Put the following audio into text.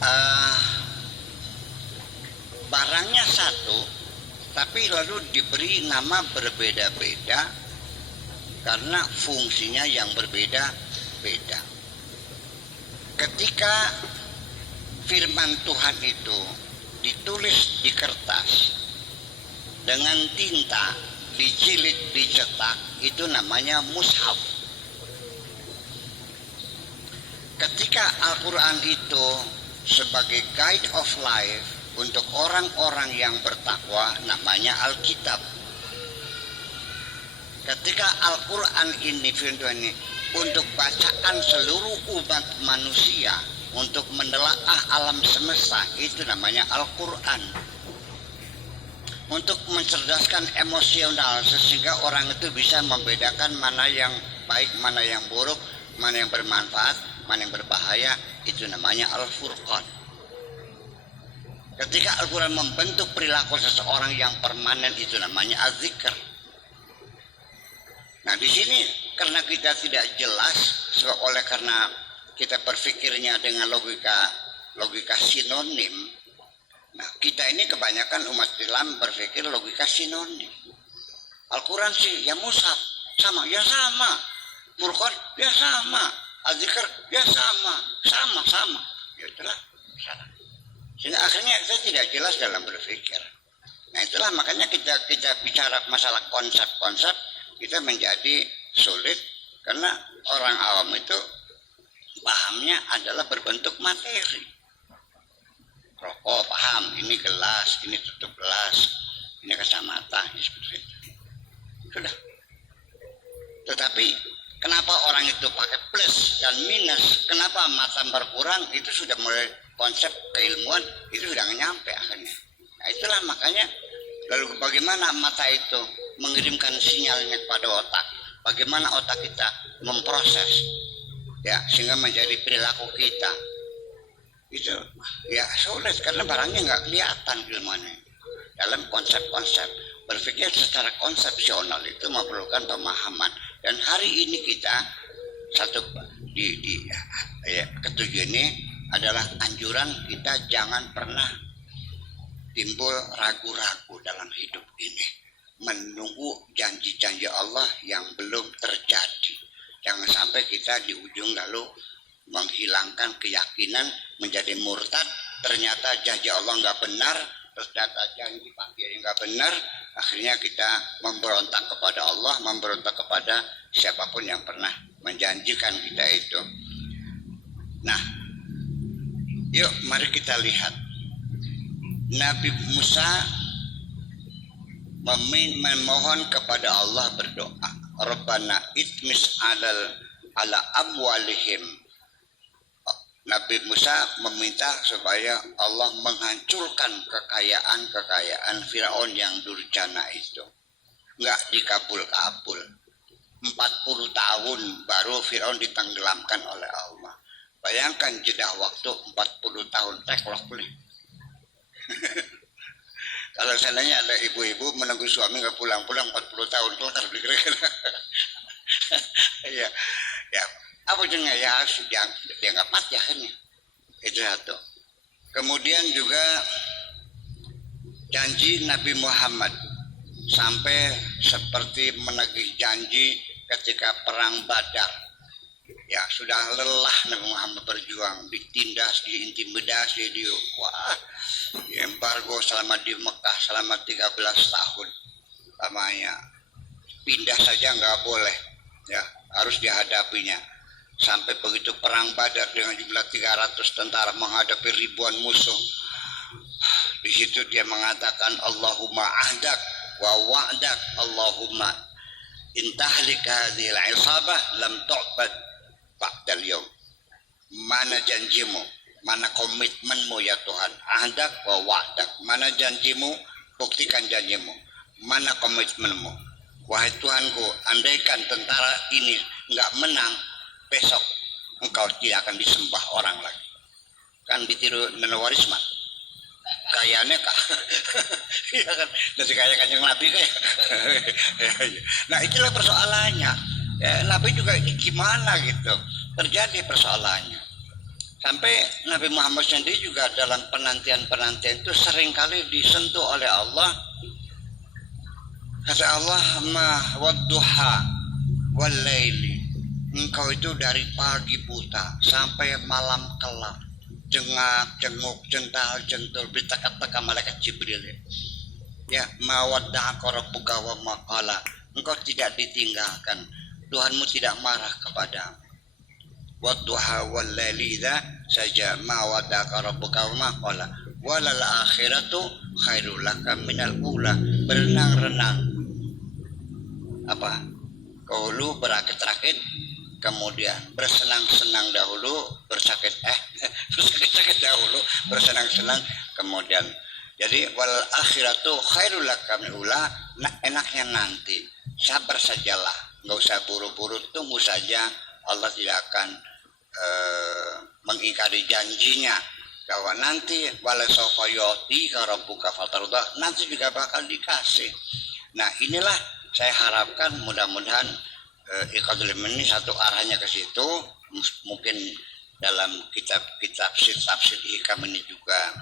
uh, barangnya satu, tapi lalu diberi nama berbeda-beda karena fungsinya yang berbeda-beda. Ketika firman Tuhan itu ditulis di kertas dengan tinta, dijilid, dicetak, itu namanya mushaf. Ketika Al-Quran itu sebagai guide of life untuk orang-orang yang bertakwa, namanya Alkitab. Ketika Al-Quran ini, firman Tuhan ini, untuk bacaan seluruh umat manusia, untuk menelaah alam semesta, itu namanya Al-Quran. Untuk mencerdaskan emosional, sehingga orang itu bisa membedakan mana yang baik, mana yang buruk, mana yang bermanfaat, mana yang berbahaya, itu namanya Al-Furqan. Ketika Al-Quran membentuk perilaku seseorang yang permanen, itu namanya Az-Zikr. Nah, di sini karena kita tidak jelas, oleh karena kita berpikirnya dengan logika sinonim. Nah, kita ini kebanyakan umat Islam berpikir logika sinonim. Al-Quran sih ya mushaf, sama, ya sama. Furqan, ya sama. Az-Zikr, ya sama. Ya itulah salah. Sehingga akhirnya kita tidak jelas dalam berpikir. Nah, itulah makanya kita bicara masalah konsep-konsep, kita menjadi sulit karena orang awam itu pahamnya adalah berbentuk materi. Rokok paham, ini gelas, ini tutup gelas, ini kacamata, seperti itu. Sudah. Tetapi kenapa orang itu pakai plus dan minus? Kenapa mata berkurang? Itu sudah mulai konsep keilmuan itu sudah nyampe akhirnya. Nah, itulah makanya lalu bagaimana mata itu mengirimkan sinyalnya kepada otak, bagaimana otak kita memproses, ya sehingga menjadi perilaku kita. Itu ya sulit karena barangnya nggak kelihatan ilmunya. Dalam konsep-konsep berpikir secara konsepsional itu memerlukan pemahaman. Dan hari ini kita satu ketujuh ini adalah anjuran kita jangan pernah timbul ragu-ragu dalam hidup ini, menunggu janji-janji Allah yang belum terjadi. Jangan sampai kita di ujung lalu menghilangkan keyakinan, menjadi murtad, ternyata janji Allah nggak benar, terus data janji pagi nggak benar, akhirnya kita memberontak kepada Allah, memberontak kepada siapapun yang pernah menjanjikan kita itu. Nah, yuk mari kita lihat Nabi Musa memohon kepada Allah, berdoa, Rabbana itmis ala amwalihim. Nabi Musa meminta supaya Allah menghancurkan kekayaan Firaun yang durjana itu. Enggak dikabul-kabul. 40 tahun baru Firaun ditenggelamkan oleh Allah. Bayangkan jeda waktu 40 tahun, teklok nih. Kalau seandainya ada ibu-ibu menunggu suami nggak pulang-pulang 40 tahun, kelar kira-kira. Ya, apa ujungnya ya dia nggak mati akhirnya. Itu satu. Kemudian juga janji Nabi Muhammad sampai seperti menagih janji ketika perang Badar. Ya sudah lelah Nabi Muhammad berjuang, ditindas, diintimidasi, embargo selama di Mekah selama 13 tahun lamanya. Pindah saja nggak boleh, ya harus dihadapinya. Sampai begitu perang Badar dengan jumlah 300 tentara menghadapi ribuan musuh. Di situ dia mengatakan Allahumma ahdak wa wa'dak, Allahumma intahlik hadhil isabah lam tu'bad ba'dal yaum. Mana janjimu, mana komitmenmu ya Tuhan? Ahdak wa wa'dak, mana janjimu, buktikan janjimu. Mana komitmenmu? Wahai Tuhanku, andaikan tentara ini enggak menang, besok engkau tidak akan disembah orang lagi. Kan ditiru Nenowarisman. Kayaknya kak, ya kan, dari kaya Kanjeng Nabi kayak. Nah itulah persoalannya. Ya, Nabi juga ini gimana gitu, terjadi persoalannya. Sampai Nabi Muhammad sendiri juga dalam penantian-penantian itu seringkali disentuh oleh Allah. Kata Allah, ma wadduha wal laili. Engkau itu dari pagi buta sampai malam kelap, jengak, jenguk, jental, jentul, berteka-teka malaikat Jibril. Ya, ma wadda'aka rabbuka wa ma qala. Engkau tidak ditinggalkan. Tuhanmu tidak marah kepadamu. Wadduha wal laili saja ma wadda'aka rabbuka wa ma qala. Walal akhiratu khairul laka minal ula. Berenang-renang. Apa? Dahulu berakit-rakit, kemudian bersenang-senang dahulu, bersakit-sakit dahulu, bersenang-senang, kemudian. Jadi wal akhiratu khairul laka minal ula. Nah, enaknya nanti. Sabar sajalah, nggak usah buru-buru, tunggu saja. Allah tidak akan mengingkari janjinya bahwa nanti wala sawfa yu'tika rabbuka fatarda, nanti juga bakal dikasih. Nah, inilah saya harapkan mudah-mudahan Iqadul ini satu arahnya ke situ. Mungkin dalam kitab-kitab tafsir hikam ini juga